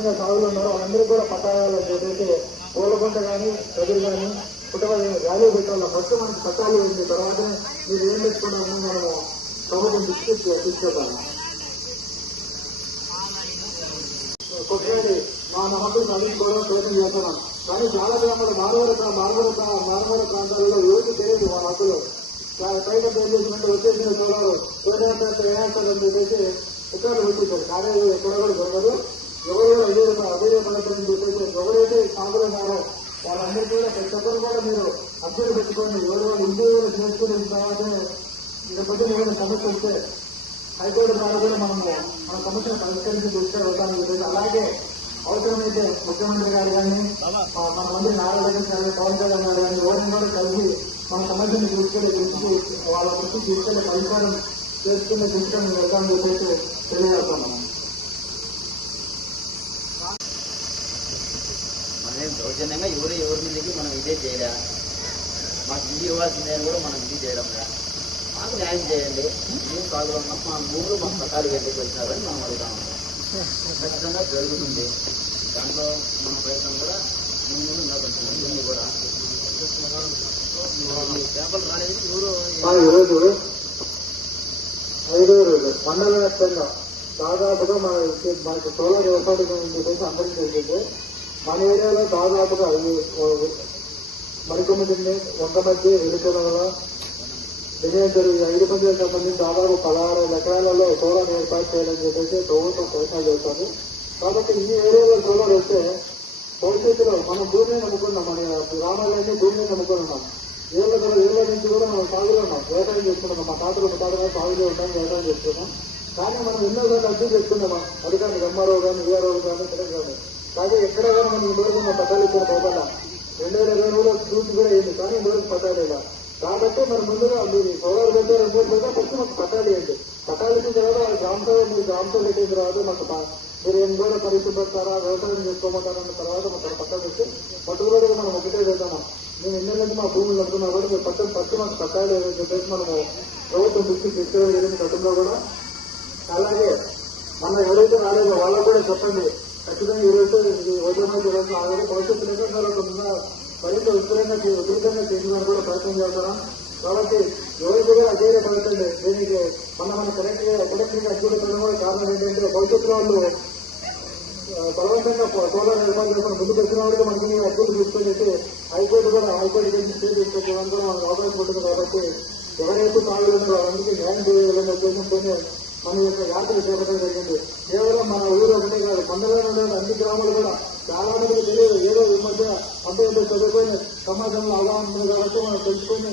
విధంగా సాగులు ఉన్నారో వాళ్ళందరూ కూడా పట్టాలని చెప్పేసి పూలగుంట కానీ ఎదురు కానీ కుటుంబ వ్యాల్యూ పెట్టాలి. ఫస్ట్ మనకి పట్టాలు ఉంది, తర్వాతనే మీరు ఏం పెట్టుకున్నాము మనము ప్రభుత్వం తీసుకెళ్తాము. కొట్లాడి మా నమ్మకం చదువుకోవడం ప్రయత్నం చేస్తున్నాం. కానీ చాలా గ్రామాలు మారుమూల ప్రాంతాలలో ఎవరికి తెలియదు వాళ్ళ హక్కులు. పైన చేసినట్టు వచ్చేసిన చూడాలి ఏనాడని చెప్పేసి రికార్డు పెట్టించారు. కానీ ఎక్కడ కూడా దొరకదు. ఎవరు కూడా అభివృద్ధి చెప్పేసి ఎవరైతే సాగులు ఉన్నారో వాళ్ళందరికీ కూడా ప్రతి ఒక్కరు కూడా మీరు అభ్యర్థి పెట్టుకొని ఎవరు ఇంటి చేసుకుని తర్వాతనే లేకపోతే ఏమైనా సమస్య వస్తే హైకోర్టు ద్వారా కూడా మనము మన సమస్యను పరిష్కరించి తీసుకెళ్తామని చెప్పేసి, అలాగే అవసరమైతే ముఖ్యమంత్రి గారు కానీ మన మంత్రి నారా గారు పవన్ కళ్యాణ్ గారు కానీ ఎవరిని కూడా కలిసి మన సమస్యను తీసుకెళ్లి వాళ్ళ దృష్టి తీసుకెళ్లి పరిష్కారం చేసుకునే తీసుకొని వెళ్తామని చెప్పేసి తెలియజేస్తున్నాం. మనమేం దౌర్జన్యంగా ఎవరి మీదకి మనం ఇదే చేయలే. మాకు ఇది ఇవ్వాల్సిందే కూడా మనం ఇది చేయడం లేదు. మాకు న్యాయం చేయండి. మేము కాదు ఉన్నాం, మా భూములు మాకు పట్టాలు ఎందుకు వచ్చినారని మనం అడుగుతాము. ఖచ్చితంగా జరుగుతుంది. దాంట్లో మన ప్రయత్నం కూడా ముందు నడుస్తుంది. కూడా చేపలు రాలేదు. ఈరోజు 5వ రోజు మండల వ్యాప్తంగా దాదాపుగా మనకి సోలార్ ఏర్పాటు చెప్పేసి అందరికీ తెలిసిందే. మన ఏరియాలో దాదాపుగా మరికొమ్మిది వంద మధ్య ఎరుకల విజయంజరు 5 పందులకు సంబంధించి దాదాపు 16 ఎకరాలలో సోలార్ ఏర్పాటు చేయాలని చెప్పేసి ప్రభుత్వం ప్రయత్నాలు చేస్తారు. కాబట్టి ఈ ఏరియాలో సోలార్ వస్తే భవిష్యత్తులో మనం భూమిని నమ్ముకున్నాం. మన గ్రామాలన్నీ భూమిని నమ్ముకున్నాం. ఏళ్ళ నుంచి కూడా మనం సాగులో ఉన్నాం, వ్యవసాయం చేసుకున్నాం. మా తాతలు సాగులో ఉన్నాం, వ్యవసాయం చేసుకున్నాం. కానీ మనం ఎన్నో సార్లు అర్థం చేసుకున్నామా అధికారులు ఎంఆర్ఓ కానీ వీఆర్ఓ కానీ కానీ కానీ ఎక్కడ కానీ మనం ఇంతవరకు మా పట్టాలు ఇచ్చిన పోతాడా 2023లో చూసి కూడా అయింది. కానీ ఇంతవరకు పట్టాలేదా. కాబట్టి మన ముందుగా మీరు సోలార్ పెట్టారు ఫస్ట్ మాకు పట్టాలు వేయండి. పట్టాలు ఇచ్చిన తర్వాత మీరు గ్రామంతో పెట్టిన తర్వాత మాకు మీరు ఏం కూడా పరీక్ష పెడతారా, వ్యవసాయం చేసుకోమంటారన్న తర్వాత మాకు పట్టాలు వస్తే పట్టుబడి మనం ఒకటే చేద్దామా. మేము ఎన్నెళ్ళకి మా భూములు నడుతున్నాం కాబట్టి మీరు ఫస్ట్ మాకు పట్టాలు చెప్పేసి మనము ప్రభుత్వం దృష్టికి తీసుకెళ్ళి గతంలో కూడా. అలాగే మన ఎవరైతే రాలేదో వాళ్ళకు కూడా చెప్పండి. ఖచ్చితంగా ఈరోజు ఉద్యమాలు ఆల్రెడీ భవిష్యత్తులో మరింత ఉధృతంగా చేసేందుకు కూడా ప్రయత్నం చేస్తున్నాం. కాబట్టి ఎవరికి కూడా అధైర్యపడతండి. దీనికి మన కరెక్ట్గా అడ్డుపడడం కూడా కారణం ఏంటంటే భవిష్యత్తులో వాళ్ళు బలవంతంగా సోలార్ ఏర్పాటు చేసుకుని ముందుకు వచ్చిన వాళ్ళకి మనకి అడ్డులు తీసుకొని హైకోర్టు స్టే తీసుకోవడానికి కూడా మనకు అవకాశం ఉంటుంది. కాబట్టి ఎవరైతే సాగుతున్నారో వాళ్ళందరికీ న్యాయం చేయగలనే ఉద్దేశంతోనే మన యొక్క యాత్ర చేపట్టడం జరిగింది. కేవలం మన ఊరు ఒకటే కాదు, మండలంలో అన్ని గ్రామాలు కూడా చాలా మందికి తెలియదు. ఏదో ఈ మధ్య అంత చదువుకొని సమాజంలో అవగాహన ఉంది కాబట్టి మనం తెలుసుకొని